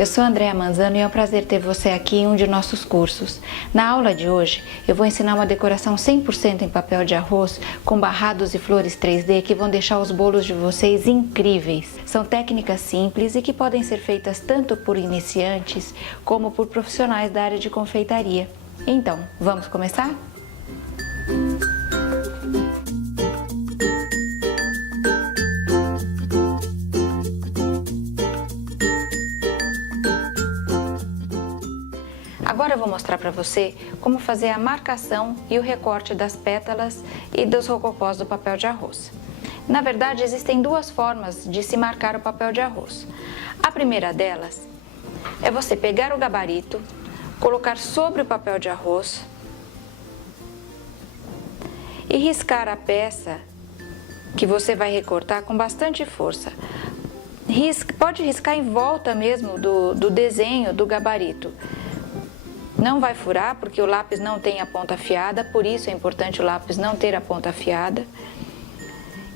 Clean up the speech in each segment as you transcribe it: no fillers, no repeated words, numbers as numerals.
Eu sou a Andréa Manzano e é um prazer ter você aqui em um de nossos cursos. Na aula de hoje, eu vou ensinar uma decoração 100% em papel de arroz com barrados e flores 3D que vão deixar os bolos de vocês incríveis. São técnicas simples e que podem ser feitas tanto por iniciantes como por profissionais da área de confeitaria. Então, vamos começar? Agora eu vou mostrar para você como fazer a marcação e o recorte das pétalas e dos rococós do papel de arroz. Na verdade, existem duas formas de se marcar o papel de arroz. A primeira delas é você pegar o gabarito, colocar sobre o papel de arroz e riscar a peça que você vai recortar com bastante força. Pode riscar em volta mesmo do desenho do gabarito. Não vai furar porque o lápis não tem a ponta afiada, por isso é importante o lápis não ter a ponta afiada.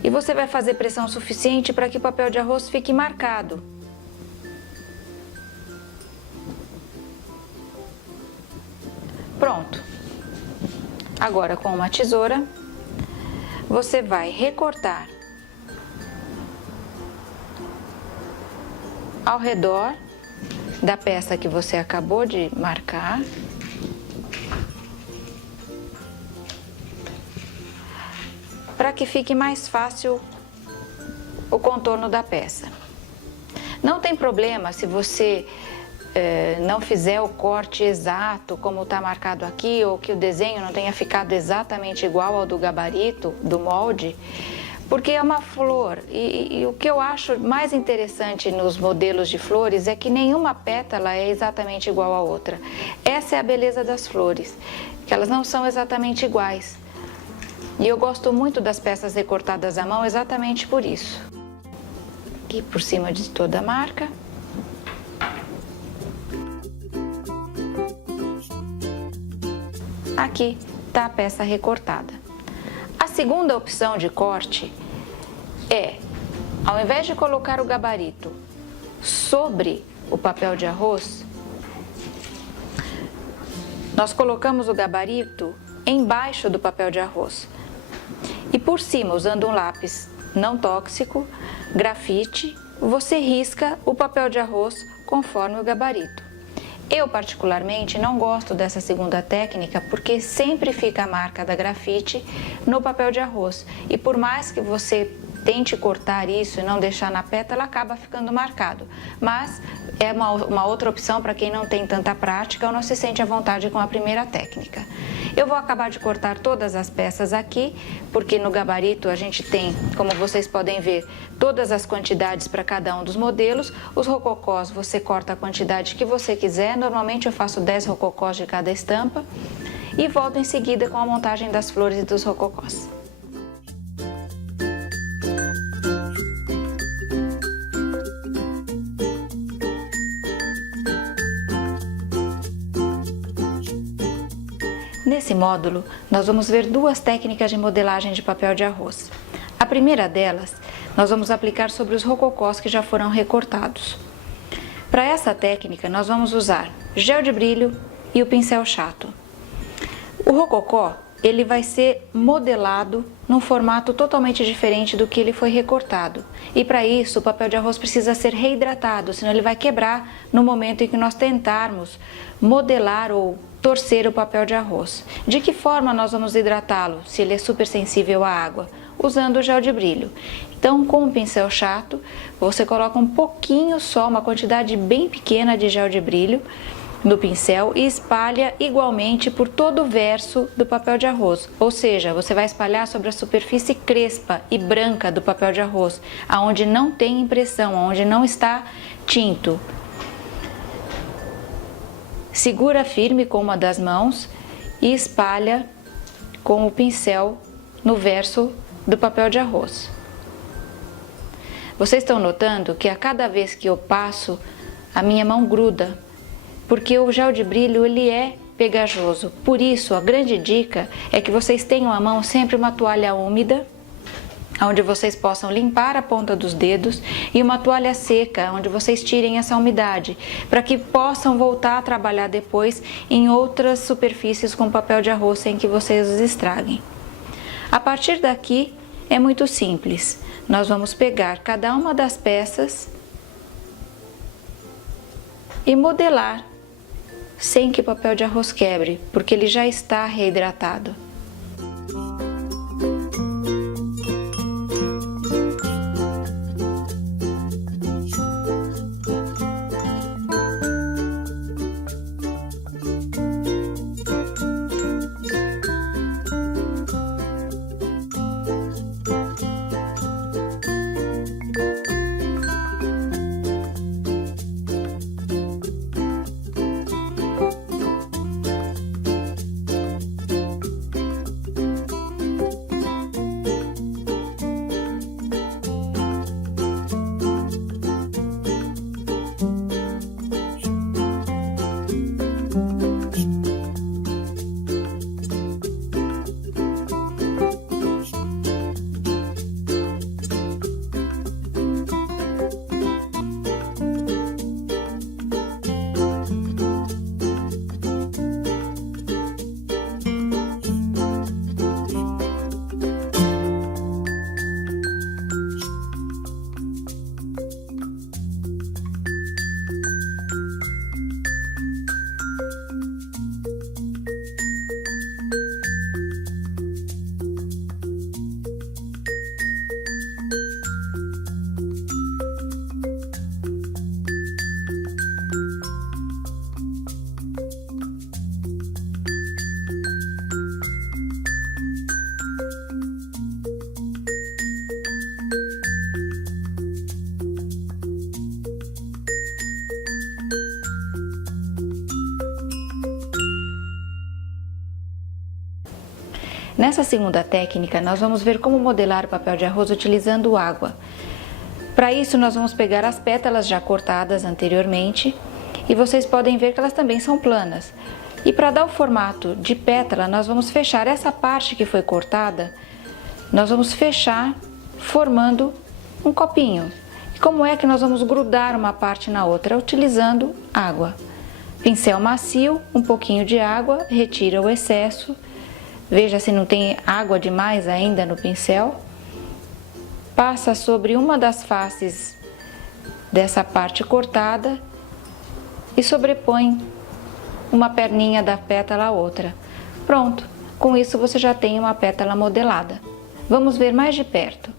E você vai fazer pressão suficiente para que o papel de arroz fique marcado. Pronto. Agora com uma tesoura, você vai recortar ao redor da peça que você acabou de marcar. Para que fique mais fácil o contorno da peça. Não tem problema se você não fizer o corte exato como está marcado aqui, ou que o desenho não tenha ficado exatamente igual ao do gabarito, do molde, porque é uma flor e o que eu acho mais interessante nos modelos de flores é que nenhuma pétala é exatamente igual à outra. Essa é a beleza das flores, que elas não são exatamente iguais. E eu gosto muito das peças recortadas à mão exatamente por isso. Aqui por cima de toda a marca. Aqui está a peça recortada. A segunda opção de corte é, ao invés de colocar o gabarito sobre o papel de arroz, nós colocamos o gabarito embaixo do papel de arroz. E por cima, usando um lápis não tóxico, grafite, você risca o papel de arroz conforme o gabarito. Eu, particularmente, não gosto dessa segunda técnica porque sempre fica a marca da grafite no papel de arroz. E por mais que você tente cortar isso e não deixar na pétala, acaba ficando marcado. Mas é uma outra opção para quem não tem tanta prática ou não se sente à vontade com a primeira técnica. Eu vou acabar de cortar todas as peças aqui, porque no gabarito a gente tem, como vocês podem ver, todas as quantidades para cada um dos modelos. Os rococós você corta a quantidade que você quiser, normalmente eu faço 10 rococós de cada estampa e volto em seguida com a montagem das flores e dos rococós. Nesse módulo, nós vamos ver duas técnicas de modelagem de papel de arroz. A primeira delas, nós vamos aplicar sobre os rococós que já foram recortados. Para essa técnica, nós vamos usar gel de brilho e o pincel chato. O rococó, ele vai ser modelado num formato totalmente diferente do que ele foi recortado. E para isso, o papel de arroz precisa ser reidratado, senão ele vai quebrar no momento em que nós tentarmos modelar ou torcer o papel de arroz. De que forma nós vamos hidratá-lo, se ele é super sensível à água? Usando o gel de brilho. Então, com o pincel chato, você coloca um pouquinho só, uma quantidade bem pequena de gel de brilho no pincel e espalha igualmente por todo o verso do papel de arroz. Ou seja, você vai espalhar sobre a superfície crespa e branca do papel de arroz, aonde não tem impressão, onde não está tinto. Segura firme com uma das mãos e espalha com o pincel no verso do papel de arroz. Vocês estão notando que a cada vez que eu passo, a minha mão gruda, porque o gel de brilho ele é pegajoso. Por isso, a grande dica é que vocês tenham à mão sempre uma toalha úmida onde vocês possam limpar a ponta dos dedos, e uma toalha seca, onde vocês tirem essa umidade, para que possam voltar a trabalhar depois em outras superfícies com papel de arroz sem que vocês os estraguem. A partir daqui é muito simples. Nós vamos pegar cada uma das peças e modelar sem que o papel de arroz quebre, porque ele já está reidratado. Nessa segunda técnica, nós vamos ver como modelar o papel de arroz utilizando água. Para isso, nós vamos pegar as pétalas já cortadas anteriormente e vocês podem ver que elas também são planas. E para dar o formato de pétala, nós vamos fechar essa parte que foi cortada, nós vamos fechar formando um copinho. E como é que nós vamos grudar uma parte na outra? Utilizando água. Pincel macio, um pouquinho de água, retira o excesso. Veja se não tem água demais ainda no pincel. Passa sobre uma das faces dessa parte cortada e sobrepõe uma perninha da pétala à outra. Pronto, com isso você já tem uma pétala modelada. Vamos ver mais de perto.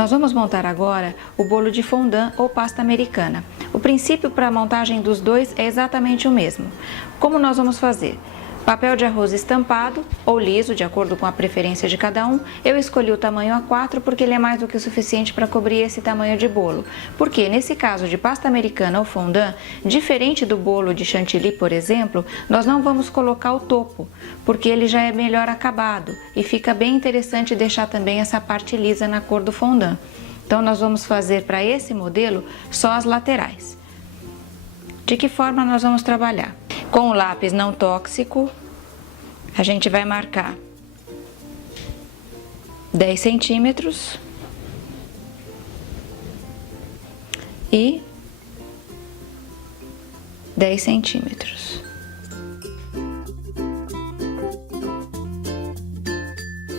Nós vamos montar agora o bolo de fondant ou pasta americana. O princípio para a montagem dos dois é exatamente o mesmo. Como nós vamos fazer? Papel de arroz estampado ou liso, de acordo com a preferência de cada um. Eu escolhi o tamanho A4 porque ele é mais do que o suficiente para cobrir esse tamanho de bolo. Porque nesse caso de pasta americana ou fondant, diferente do bolo de chantilly, por exemplo, nós não vamos colocar o topo, porque ele já é melhor acabado e fica bem interessante deixar também essa parte lisa na cor do fondant. Então nós vamos fazer para esse modelo só as laterais. De que forma nós vamos trabalhar? Com o lápis não tóxico, a gente vai marcar 10 centímetros e 10 centímetros.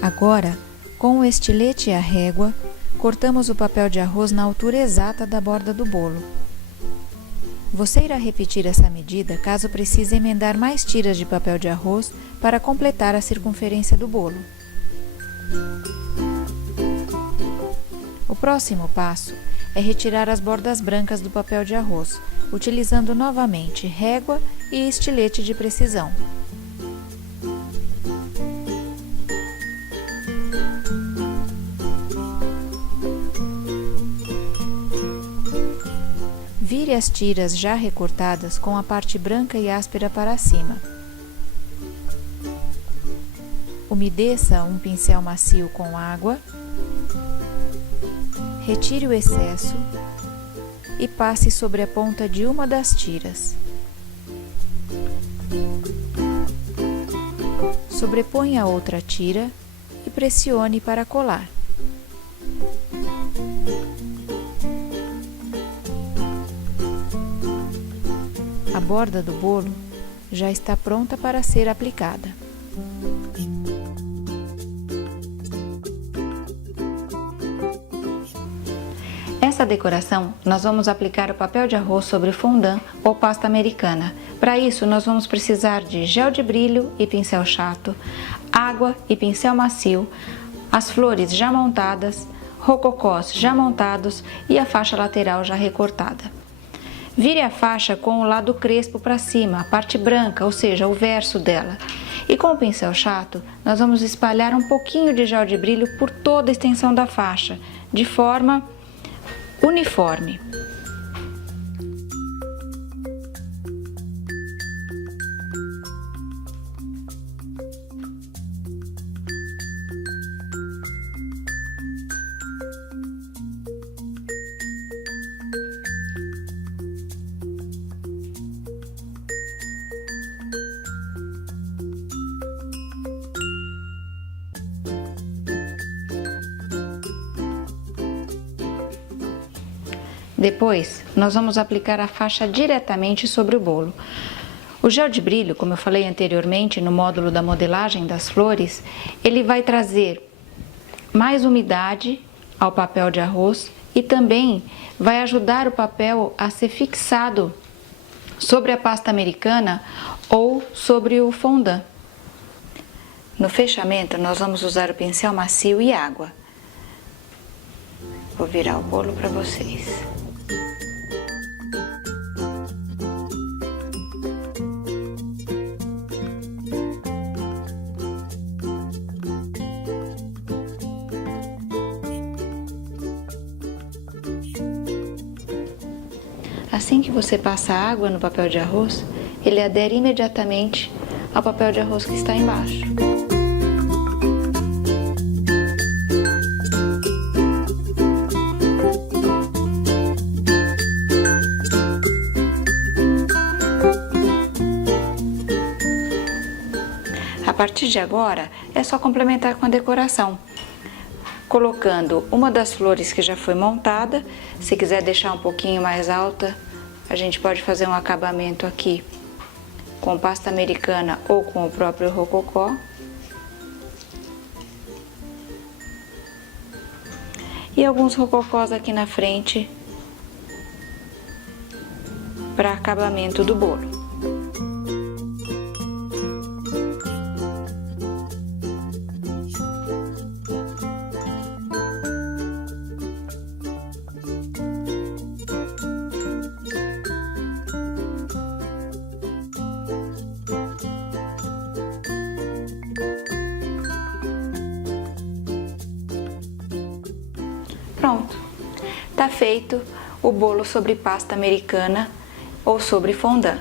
Agora, com o estilete e a régua, cortamos o papel de arroz na altura exata da borda do bolo. Você irá repetir essa medida caso precise emendar mais tiras de papel de arroz para completar a circunferência do bolo. O próximo passo é retirar as bordas brancas do papel de arroz, utilizando novamente régua e estilete de precisão. Vire as tiras já recortadas com a parte branca e áspera para cima. Umedeça um pincel macio com água, retire o excesso e passe sobre a ponta de uma das tiras. Sobreponha a outra tira e pressione para colar. A borda do bolo já está pronta para ser aplicada. Essa decoração, nós vamos aplicar o papel de arroz sobre fondant ou pasta americana. Para isso, nós vamos precisar de gel de brilho e pincel chato, água e pincel macio, as flores já montadas, rococós já montados e a faixa lateral já recortada. Vire a faixa com o lado crespo para cima, a parte branca, ou seja, o verso dela. E com o pincel chato, nós vamos espalhar um pouquinho de gel de brilho por toda a extensão da faixa, de forma uniforme. Depois, nós vamos aplicar a faixa diretamente sobre o bolo. O gel de brilho, como eu falei anteriormente no módulo da modelagem das flores, ele vai trazer mais umidade ao papel de arroz e também vai ajudar o papel a ser fixado sobre a pasta americana ou sobre o fondant. No fechamento, nós vamos usar o pincel macio e água. Vou virar o bolo para vocês. Assim que você passa água no papel de arroz, ele adere imediatamente ao papel de arroz que está embaixo. A partir de agora, é só complementar com a decoração, colocando uma das flores que já foi montada. Se quiser deixar um pouquinho mais alta, a gente pode fazer um acabamento aqui com pasta americana ou com o próprio rococó. E alguns rococós aqui na frente para acabamento do bolo. pronto! Tá feito o bolo sobre pasta americana ou sobre fondant.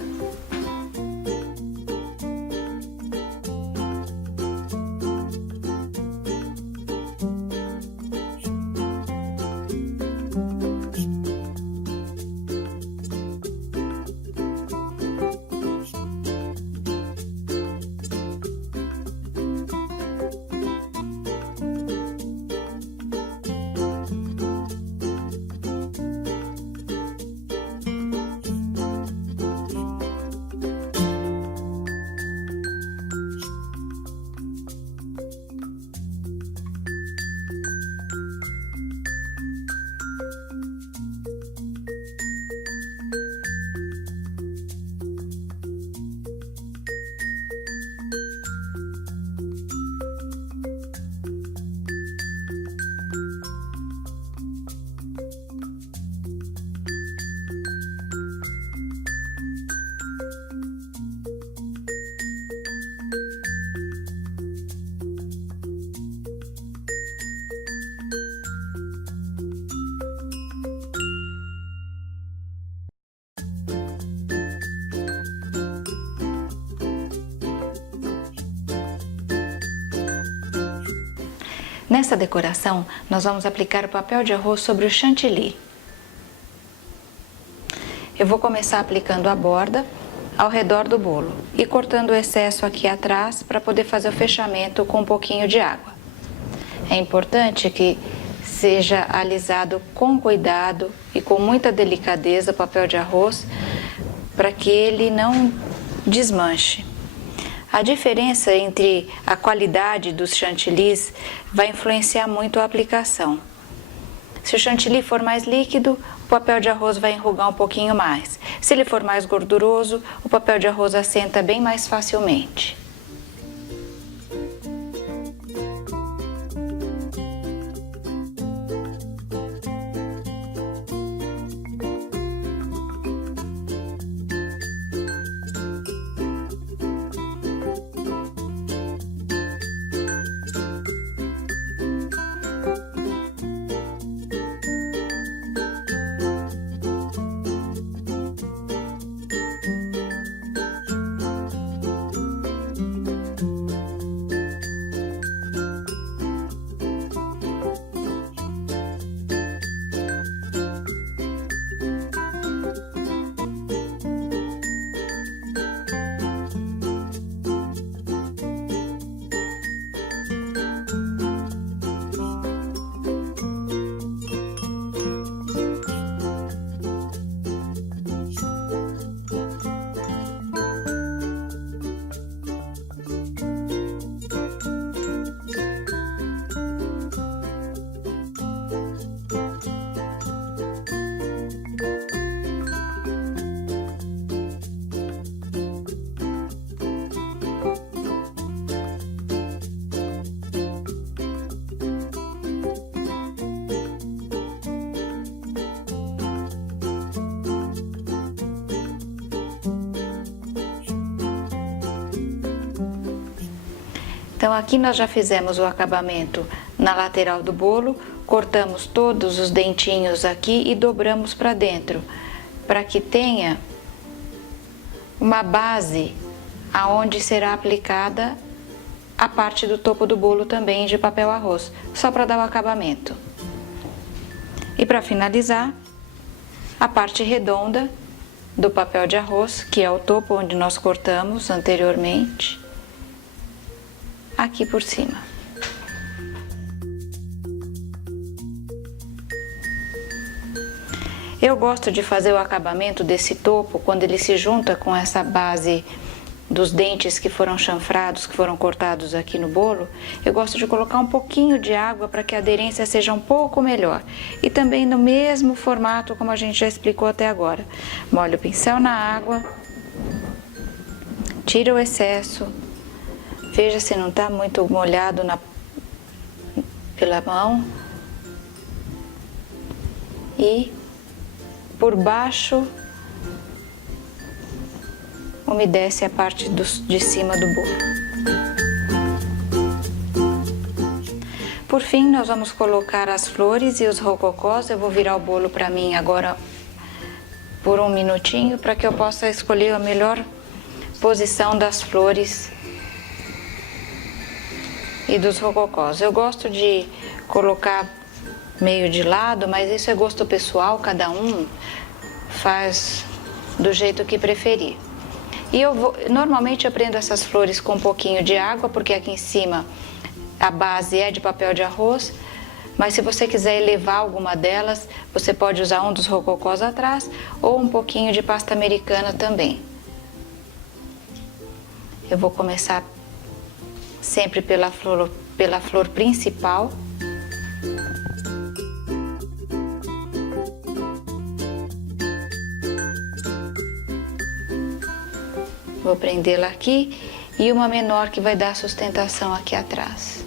Nessa decoração, nós vamos aplicar o papel de arroz sobre o chantilly. Eu vou começar aplicando a borda ao redor do bolo e cortando o excesso aqui atrás para poder fazer o fechamento com um pouquinho de água. É importante que seja alisado com cuidado e com muita delicadeza o papel de arroz para que ele não desmanche. A diferença entre a qualidade dos chantillis vai influenciar muito a aplicação. Se o chantilly for mais líquido, o papel de arroz vai enrugar um pouquinho mais. Se ele for mais gorduroso, o papel de arroz assenta bem mais facilmente. Então aqui nós já fizemos o acabamento na lateral do bolo, cortamos todos os dentinhos aqui e dobramos para dentro, para que tenha uma base aonde será aplicada a parte do topo do bolo também de papel arroz, só para dar o acabamento. E para finalizar, a parte redonda do papel de arroz, que é o topo onde nós cortamos anteriormente, aqui por cima. Eu gosto de fazer o acabamento desse topo quando ele se junta com essa base dos dentes que foram chanfrados, que foram cortados aqui no bolo. Eu gosto de colocar um pouquinho de água para que a aderência seja um pouco melhor. E também no mesmo formato como a gente já explicou até agora. Molha o pincel na água, tira o excesso. Veja se não está muito molhado pela mão. E por baixo umedece a parte de cima do bolo. Por fim, nós vamos colocar as flores e os rococós. Eu vou virar o bolo para mim agora por um minutinho, para que eu possa escolher a melhor posição das flores e dos rococós. Eu gosto de colocar meio de lado, mas isso é gosto pessoal, cada um faz do jeito que preferir. E normalmente eu prendo essas flores com um pouquinho de água, porque aqui em cima a base é de papel de arroz, mas se você quiser elevar alguma delas, você pode usar um dos rococós atrás ou um pouquinho de pasta americana também. Eu vou começar sempre pela flor principal. Vou prendê-la aqui e uma menor que vai dar sustentação aqui atrás.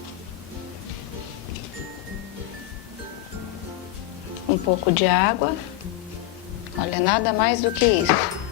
Um pouco de água, olha, nada mais do que isso.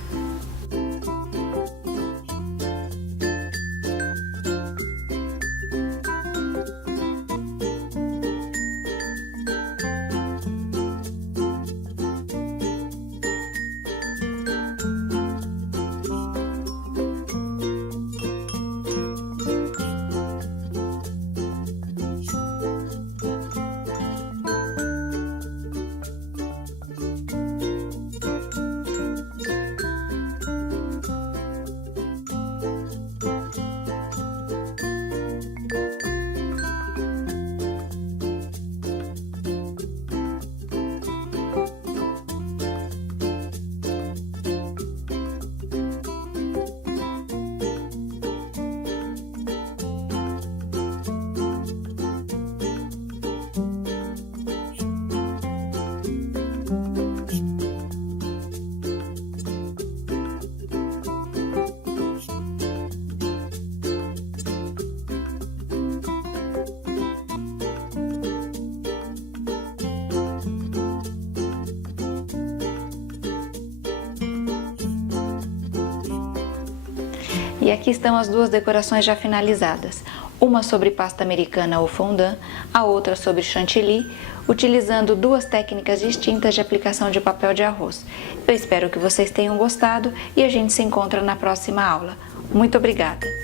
E aqui estão as duas decorações já finalizadas, uma sobre pasta americana ou fondant, a outra sobre chantilly, utilizando duas técnicas distintas de aplicação de papel de arroz. Eu espero que vocês tenham gostado e a gente se encontra na próxima aula. Muito obrigada!